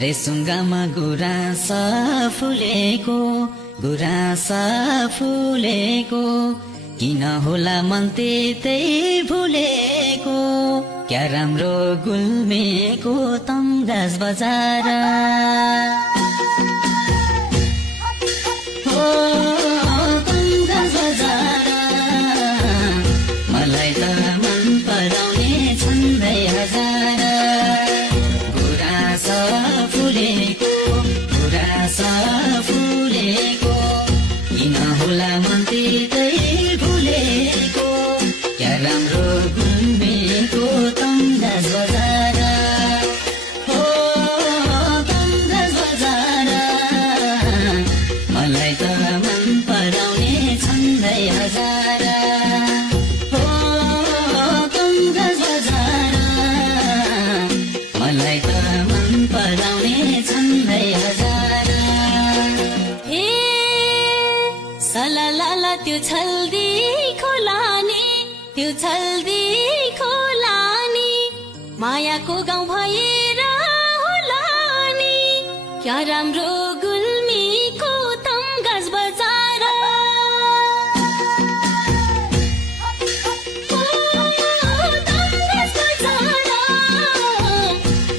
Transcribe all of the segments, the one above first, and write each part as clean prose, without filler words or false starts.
रेसुङ्गामा गुराँसा फुलेको किन होला मन त्यतै भुलेको क्या राम्रो गुल्मेको तमघास बजार हो तमघास बजार मलाई त मन पराउने छन्दै हजार गुराँसा फुलेको किन होला मन त्यतै भुलेको क्या राम्रो गुल्मेको तमघास बजार हो तमघास बजार मलाई त मन पराउने छन्दै हजार हो तमघास बजार मलाई त मन पराउने छन्दै हजार सलाला त्यो छल्दी खोलानी मायाको गाउँ भएर होला नि क्या राम्रो गुल्मीको तमघास बजार तमघास बजार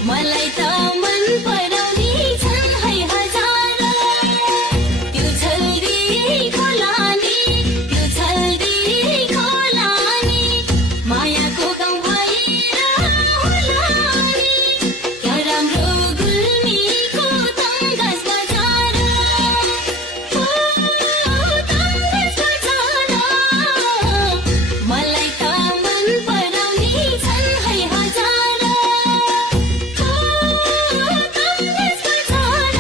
मलाई त मन पराउने छन् है हजार त्यो छल्दी खोलानी मायाको गाउँ भएर होला नि क्या राम्रो गुल्मीको तमघास बजार हो तमघास बजार मलाई त मन पराउने छन् है हजार हो तमघास बजार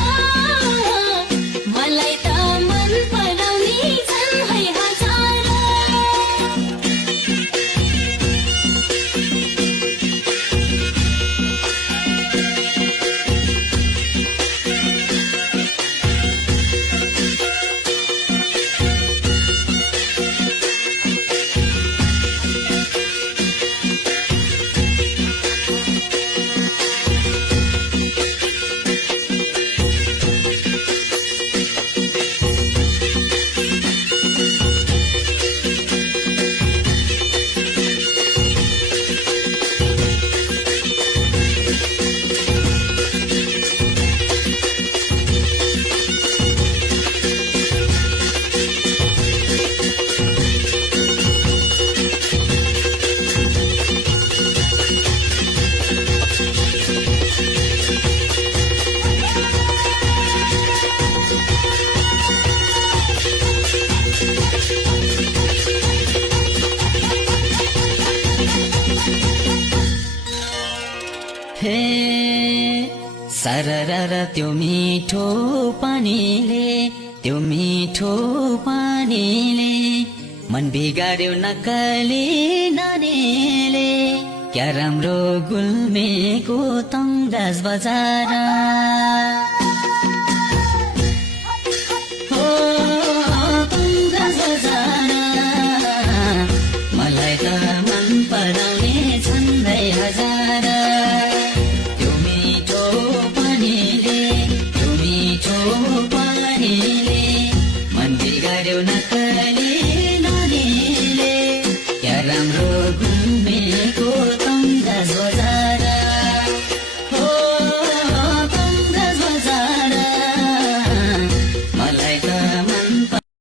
मलाई त मन पराउने छन् है हजार हे सरर त्यो मिठो पानीले मन बिगाड्यो नक्कली नानीले क्या राम्रो गुल्मेको तमघास बजार